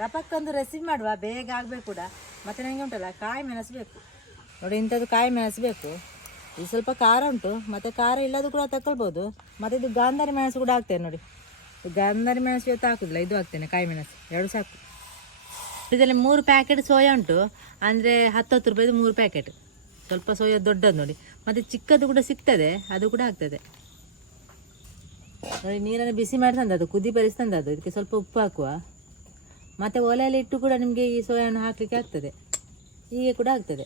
ರಪಕ್ಕೊಂದು recipe ಮಾಡುವ, ಬೇಗ ಆಗಬೇಕು ಕೂಡ. ಮತ್ತು ನನಗೆ ಉಂಟಲ್ಲ, ಕಾಯಿ ಮೆಣಸು ಬೇಕು. ನೋಡಿ, ಇಂಥದ್ದು ಕಾಯಿ ಮೆಣಸು ಬೇಕು. ಇದು ಸ್ವಲ್ಪ ಖಾರ ಉಂಟು, ಮತ್ತು ಖಾರ ಇಲ್ಲದು ಕೂಡ ತಗೊಳ್ಬೋದು ಮತ್ತು ಇದು ಗಾಂಧಾರಿ ಮೆಣಸು ಕೂಡ ಹಾಕ್ತೇನೆ ನೋಡಿ. ಗಾಂಧಾರಿ ಮೆಣಸು ಇವತ್ತು ಹಾಕುದಿಲ್ಲ, ಇದು ಹಾಕ್ತೇನೆ ಕಾಯಿ ಮೆಣಸು. ಎರಡು ಸಾಕು. ಇದರಲ್ಲಿ ಮೂರು ಪ್ಯಾಕೆಟ್ ಸೋಯಾ ಉಂಟು. ಅಂದರೆ ಹತ್ತತ್ತು ರೂಪಾಯಿದು ಮೂರು ಪ್ಯಾಕೆಟ್ ಸ್ವಲ್ಪ ಸೋಯಾ ದೊಡ್ಡದು ನೋಡಿ. ಮತ್ತು ಚಿಕ್ಕದು ಕೂಡ ಸಿಗ್ತದೆ, ಅದು ಕೂಡ ಆಗ್ತದೆ. ನೋಡಿ, ನೀರನ್ನು ಬಿಸಿ ಮಾಡಿ ತಂದದ್ದು ಕುದಿ ಬರಿಸಿ ತಂದದ್ದು ಇದಕ್ಕೆ ಸ್ವಲ್ಪ ಉಪ್ಪು ಹಾಕುವ. ಮತ್ತು ಒಲೆಯಲ್ಲಿ ಇಟ್ಟು ಕೂಡ ನಿಮಗೆ ಈ ಸೋಯಾನ ಹಾಕಲಿಕ್ಕೆ ಆಗ್ತದೆ. ಹೀಗೆ ಕೂಡ ಆಗ್ತದೆ.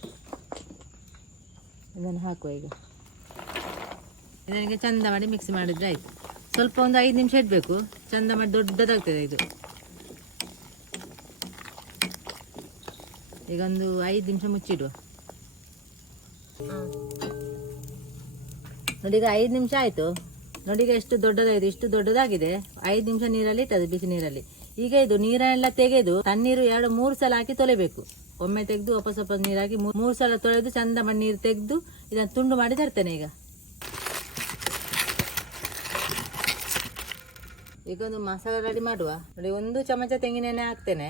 ಇದನ್ನು ಹಾಕುವ ಈಗ. ಇದನಿಗೆ ಚಂದ ಮಾಡಿ ಮಿಕ್ಸ್ ಮಾಡಿದ್ರೆ ಆಯಿತು. ಸ್ವಲ್ಪ ಒಂದು ಐದು ನಿಮಿಷ ಇಡಬೇಕು. ಚಂದ ಮಾಡಿ ದೊಡ್ಡದಾಗ್ತದೆ ಇದು. ಈಗ ಒಂದು ಐದು ನಿಮಿಷ ಮುಚ್ಚಿಡುವ. ನೋಡಿ, ಈಗ ಐದು ನಿಮಿಷ ಆಯಿತು. ನೋಡಿ, ಈಗ ಎಷ್ಟು ದೊಡ್ಡದಾಗಿದೆ. ಇಷ್ಟು ದೊಡ್ಡದಾಗಿದೆ. ಐದು ನಿಮಿಷ ನೀರಲ್ಲಿ ಇಟ್ಟದು ಬಿಸಿ ನೀರಲ್ಲಿ. ಈಗ ಇದು ನೀರನ್ನೆಲ್ಲ ತೆಗೆದು ತಣ್ಣೀರು ಎರಡು ಮೂರು ಸಲ ಹಾಕಿ ತೊಳೆಬೇಕು. ಒಮ್ಮೆ ತೆಗೆದು ವಾಪಸ್ ವಾಪಸ್ ನೀರು ಹಾಕಿ ಮೂರು ಸಲ ತೊಳೆದು ಚಂದ ಮಾಡಿ ನೀರು ತೆಗೆದು ಇದನ್ನು ತುಂಡು ಮಾಡಿ ತರ್ತೇನೆ ಈಗ. ಈಗ ಒಂದು ಮಸಾಲ ರೆಡಿ ಮಾಡುವ. ನೋಡಿ, ಒಂದು ಚಮಚ ತೆಂಗಿನೆಣ್ಣೆ ಹಾಕ್ತೇನೆ.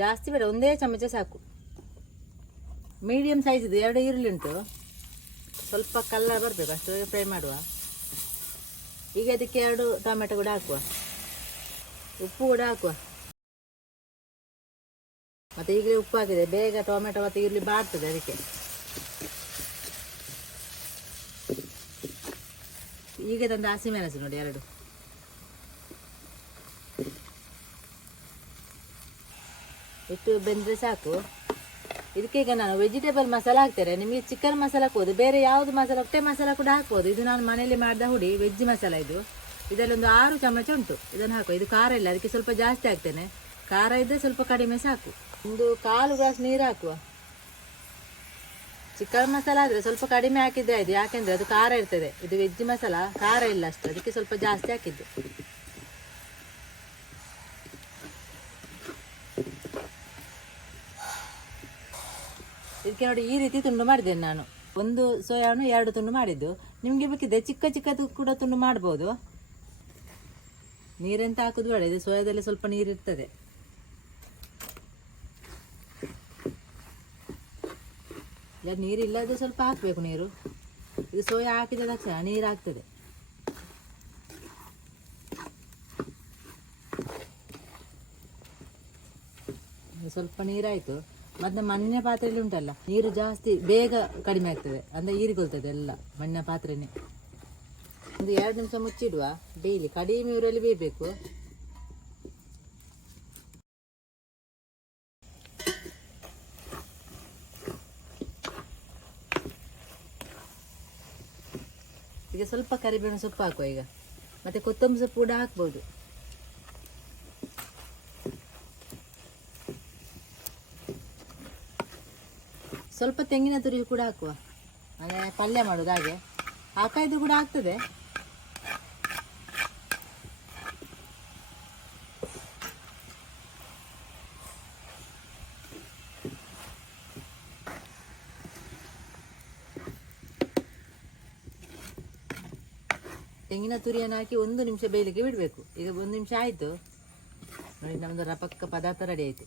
ಜಾಸ್ತಿ ಬೇಡ, ಒಂದೇ ಚಮಚ ಸಾಕು. ಮೀಡಿಯಮ್ ಸೈಜ್ ಇದು, ಎರಡು ಈರುಳ್ಳಿ ಉಂಟು. ಸ್ವಲ್ಪ ಕಲ್ಲರ್ ಬರಬೇಕು ಅಷ್ಟು ಫ್ರೈ ಮಾಡುವ. ಈಗ ಅದಕ್ಕೆ ಎರಡು ಟೊಮೆಟೊ ಕೂಡ ಹಾಕುವ. ಉಪ್ಪು ಕೂಡ ಹಾಕುವ. ಮತ್ತೆ ಈಗಲೇ ಉಪ್ಪು ಹಾಕಿದೆ. ಬೇಗ ಟೊಮೆಟೊ ಮತ್ತು ಈರುಳ್ಳಿ ಬಾಡ್ತದೆ ಅದಕ್ಕೆ. ಈಗ ತಂದು ಹಸಿಮೆಣಸು ನೋಡಿ ಎರಡು. ಇಟ್ಟು ಬೆಂದರೆ ಸಾಕು. ಇದಕ್ಕೆ ಈಗ ನಾನು ವೆಜಿಟೇಬಲ್ ಮಸಾಲ ಹಾಕ್ತೇನೆ. ನಿಮಗೆ ಚಿಕನ್ ಮಸಾಲ ಹಾಕ್ಬೋದು. ಬೇರೆ ಯಾವುದು ಮಸಾಲ, ಹೊಟ್ಟೆ ಮಸಾಲ ಕೂಡ ಹಾಕ್ಬೋದು. ಇದು ನಾನು ಮನೆಯಲ್ಲಿ ಮಾಡಿದ ಹುಡಿ ವೆಜ್ ಮಸಾಲ ಇದು. ಇದರಲ್ಲಿ ಒಂದು ಆರು ಚಮಚ ಉಂಟು. ಇದನ್ನು ಹಾಕುವ. ಇದು ಖಾರ ಇಲ್ಲ, ಅದಕ್ಕೆ ಸ್ವಲ್ಪ ಜಾಸ್ತಿ ಹಾಕ್ತೇನೆ ಖಾರ ಇದ್ದರೆ ಸ್ವಲ್ಪ ಕಡಿಮೆ ಸಾಕು. ಒಂದು ಕಾಲು ಗ್ಲಾಸ್ ನೀರು ಹಾಕುವ. ಚಿಕನ್ ಮಸಾಲ ಆದರೆ ಸ್ವಲ್ಪ ಕಡಿಮೆ ಹಾಕಿದ್ರೆ ಆಯ್ತು. ಯಾಕೆಂದ್ರೆ ಅದು ಖಾರ ಇರ್ತದೆ. ಇದು ವೆಜ್ ಮಸಾಲ, ಖಾರ ಇಲ್ಲ ಅಷ್ಟು. ಅದಕ್ಕೆ ಸ್ವಲ್ಪ ಜಾಸ್ತಿ ಹಾಕಿದ್ದು. ಇದಕ್ಕೆ ನೋಡಿ ಈ ರೀತಿ ತುಂಡು ಮಾಡಿದ್ದೇನೆ ನಾನು. ಒಂದು ಸೋಯಾನು ಎರಡು ತುಂಡು ಮಾಡಿದ್ದು. ನಿಮಗೆ ಬೇಕಿದೆ ಚಿಕ್ಕ ಚಿಕ್ಕದು ಕೂಡ ತುಂಡು ಮಾಡ್ಬೋದು. ನೀರೆಂತ ಹಾಕುದು ಬೇಡ ಇದು ಸೋಯಾದಲ್ಲಿ ಸ್ವಲ್ಪ ನೀರಿರ್ತದೆ. ನೀರಿಲ್ಲದೆ ಸ್ವಲ್ಪ ಹಾಕಬೇಕು ನೀರು. ಇದು ಸೋಯಾ ಹಾಕಿದ ತಕ್ಷಣ ನೀರು ಹಾಕ್ತದೆ ಸ್ವಲ್ಪ ನೀರಾಯಿತು. ಮತ್ತೆ ಮಣ್ಣಿನ ಪಾತ್ರೆಯಲ್ಲಿ ಉಂಟಲ್ಲ, ನೀರು ಜಾಸ್ತಿ, ಬೇಗ ಕಡಿಮೆ ಆಗ್ತದೆ. ಅಂದರೆ ಹೀರಿಕೊಳ್ತದೆ ಎಲ್ಲ ಮಣ್ಣಿನ ಪಾತ್ರೆನೇ. ಒಂದು ಎರಡು ನಿಮಿಷ ಮುಚ್ಚಿಡುವ. ಡೈಲಿ ಕಡಿಮೆ ಊರಲ್ಲಿ ಬೇಯಬೇಕು. ಈಗ ಸ್ವಲ್ಪ ಕರಿಬೇವಿನ ಸೊಪ್ಪು ಹಾಕುವ ಈಗ. ಮತ್ತೆ ಕೊತ್ತಂಬರಿ ಸೊಪ್ಪು ಕೂಡ ಹಾಕ್ಬೋದು. ಸ್ವಲ್ಪ ತೆಂಗಿನ ತುರಿ ಕೂಡ ಹಾಕುವ. ಅಂದರೆ ಪಲ್ಯ ಮಾಡೋದು ಹಾಗೆ. ಹಾಕಾಯ್ದು ಕೂಡ ಆಗ್ತದೆ. ತೆಂಗಿನ ತುರಿಯನ್ನು ಹಾಕಿ ಒಂದು ನಿಮಿಷ ಬೇಯಲಿಕ್ಕೆ ಬಿಡಬೇಕು. ಈಗ ಒಂದು ನಿಮಿಷ ಆಯಿತು. ನೋಡಿ ನಮ್ಮದು ರಪಕ್ಕ ಪದಾರ್ಥ ರೆಡಿ ಆಯಿತು.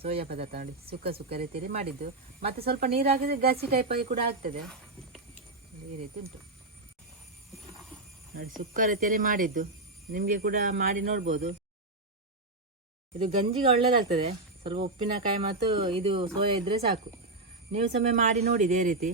ಸೋಯಾ ಪದಾರ್ಥ ನೋಡಿ, ಸುಕ್ಕ ಸುಕ್ಕ ರೀತಿಯಲ್ಲಿ ಮಾಡಿದ್ದು. ಮತ್ತು ಸ್ವಲ್ಪ ನೀರು ಹಾಕಿದರೆ ಗಸಿ ಟೈಪ್ ಆಗಿ ಕೂಡ ಆಗ್ತದೆ. ಈ ರೀತಿ ಉಂಟು. ನೋಡಿ, ಸುಕ್ಕ ರೀತಿಯಲ್ಲಿ ಮಾಡಿದ್ದು. ನಿಮಗೆ ಕೂಡ ಮಾಡಿ ನೋಡ್ಬೋದು. ಇದು ಗಂಜಿಗೆ ಒಳ್ಳೆಯದಾಗ್ತದೆ ಸ್ವಲ್ಪ ಉಪ್ಪಿನಕಾಯಿ ಮತ್ತು ಇದು ಸೋಯಾ ಇದ್ದರೆ ಸಾಕು. ನೀವು ಸಮಯ ಮಾಡಿ ನೋಡಿ ಇದೇ ರೀತಿ.